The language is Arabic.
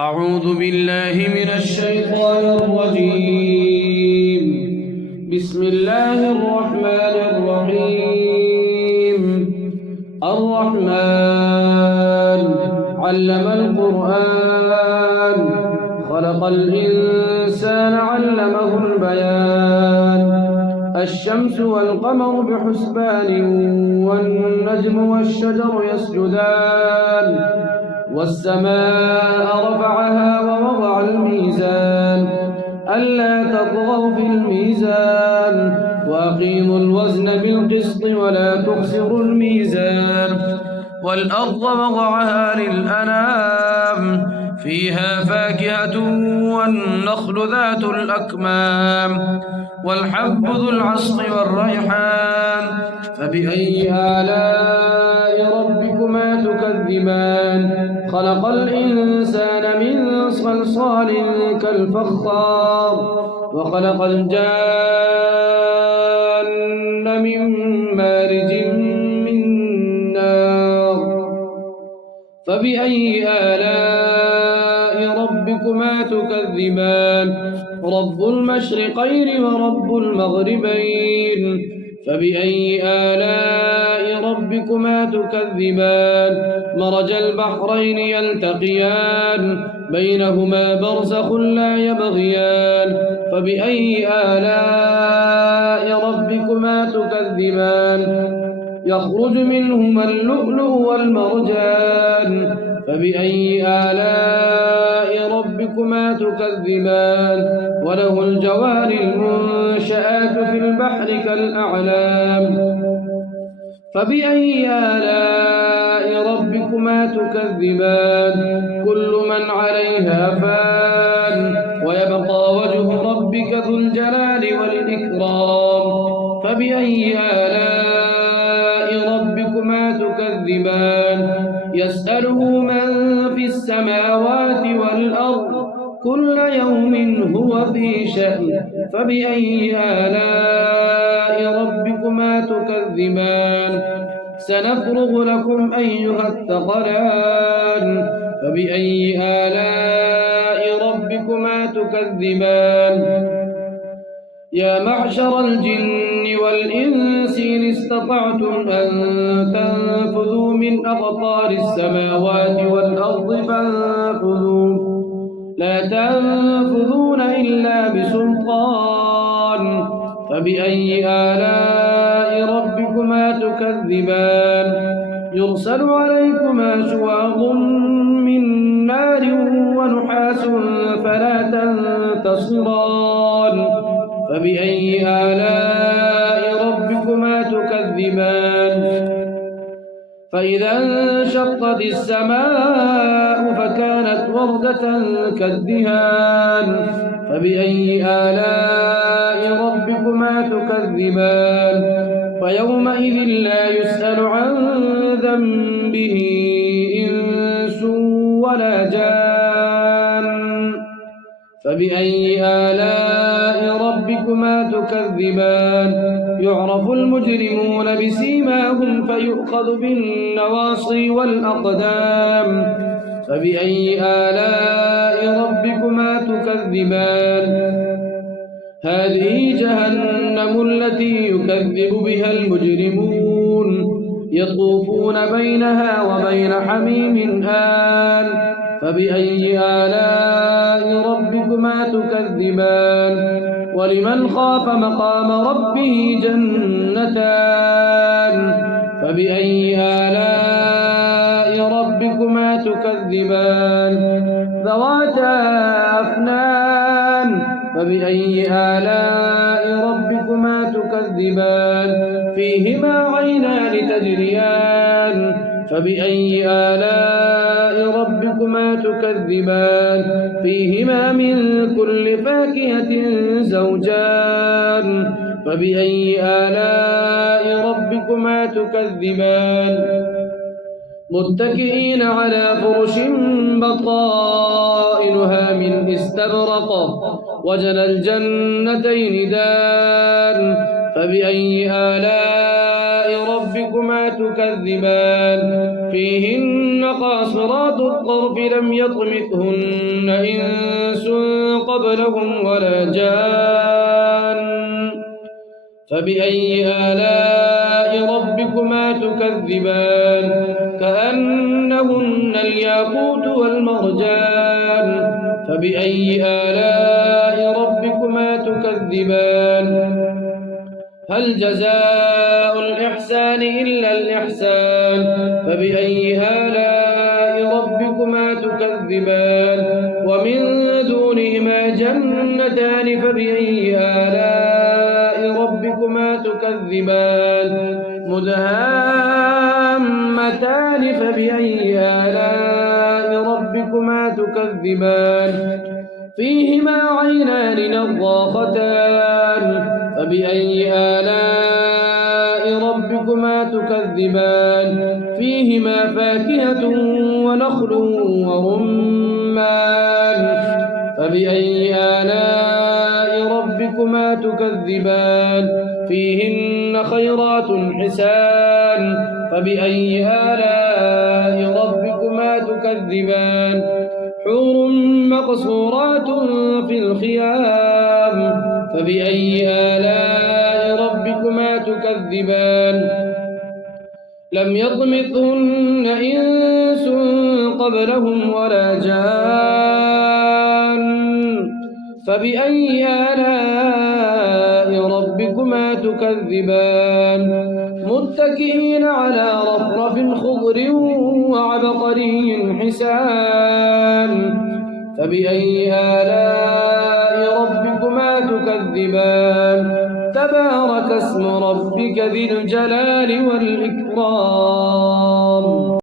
أعوذ بالله من الشيطان الرجيم. بسم الله الرحمن الرحيم. الرحمن علم القرآن خلق الإنسان علمه البيان. الشمس والقمر بحسبان والنجم والشجر يسجدان والسماء رفعها ووضع الميزان ألا تطغوا في الميزان وأقيموا الوزن بالقسط ولا تخسروا الميزان. والأرض وضعها للأنام فيها فاكهة والنخل ذات الأكمام والحب ذو العصف والريحان. فبأي آلاء ربكما تكذبان؟ خلق الإنسان من صلصال كالفخار وخلق الجان من مارج من نار. فبأي آلاء ربكما تكذبان؟ رب المشرقين ورب المغربين. فبأي آلاء ربكما تكذبان؟ مرج البحرين يلتقيان بينهما برزخ لا يبغيان. فبأي آلاء ربكما تكذبان؟ يخرج منهما اللؤلؤ والمرجان. فبأي آلاء ربكما تكذبان؟ وله الجوار المنشآت في البحر كالأعلام. فبأي آلاء ربكما تكذبان؟ كل من عليها فان ويبقى وجه ربك ذو الجلال والإكرام. فبأي آلاء ربكما تكذبان؟ يسأله من في السماوات والأرض كل يوم هو في شأن. فبأي آلاء ربكما تكذبان؟ سنفرغ لكم أيها الثقلان. فبأي آلاء ربكما تكذبان؟ يا معشر الجن والإنس إن استطعتم أن تنفذوا من أقطار السماوات والأرض فانفذوا لا تنفذون إلا بسلطان. فبأي آلاء ربكما تكذبان؟ يرسل عليكما شواظ من نار ونحاس فلا تنتصران. فبأي آلاء ربكما تكذبان؟ فإذا انشقت السماء فكانت وردة كالدهان. فبأي آلاء ربكما تكذبان؟ فيومئذ لا يسأل عن ذنبه إنس ولا جان. فبأي آلاء ربكما تكذبان؟ يعرف المجرمون بسيماهم فيؤخذ بالنواصي والأقدام. فبأي آلاء ربكما تكذبان؟ هذه جهنم التي يكذب بها المجرمون يطوفون بينها وبين حميم آن. فبأي آلاء ربكما تكذبان؟ ولمن خاف مقام ربه جنتان. فبأي آلاء ربكما تكذبان؟ ذواتا أفنان. فبأي آلاء ربكما تكذبان؟ فيهما عينان تجريان. فبأي آلاء ربكما تكذبان؟ فيهما من كل فاكهة زوجان. فبأي آلاء ربكما تكذبان؟ متكئين على فرش بطائنها من استبرق وجنى الجنتين دان. فبأي آلاء ربكما تكذبان فيهن قاصرات الطرف لم يطمثهن إنس قبلهم ولا جان فبأي آلاء ربكما تكذبان كأنهن الياقوت والمرجان فبأي آلاء ربكما تكذبان هل جزاء الإحسان إلا الإحسان فبأي آلاء ربكما تكذبان ومن دونهما جنتان فبأي آلاء ربكما تكذبان مدهامتان فبأي آلاء ربكما تكذبان فيهما عينان نضاختان فبأي آلاء ربكما تكذبان فيهما فاكهة ونخل ورمان فبأي آلاء ربكما تكذبان فيهن خيرات حسان فبأي آلاء ربكما تكذبان حور مقصورات في الخيام فبأي آلاء ربكما تكذبان لم يطمثهن إنس قبلهم ولا جان فبأي آلاء ربكما تكذبان متكئين على رفرف خضر وعبقري حسان فبأي آلاء ربكما تكذبان تبارك اسم ربك ذي الجلال والإكرام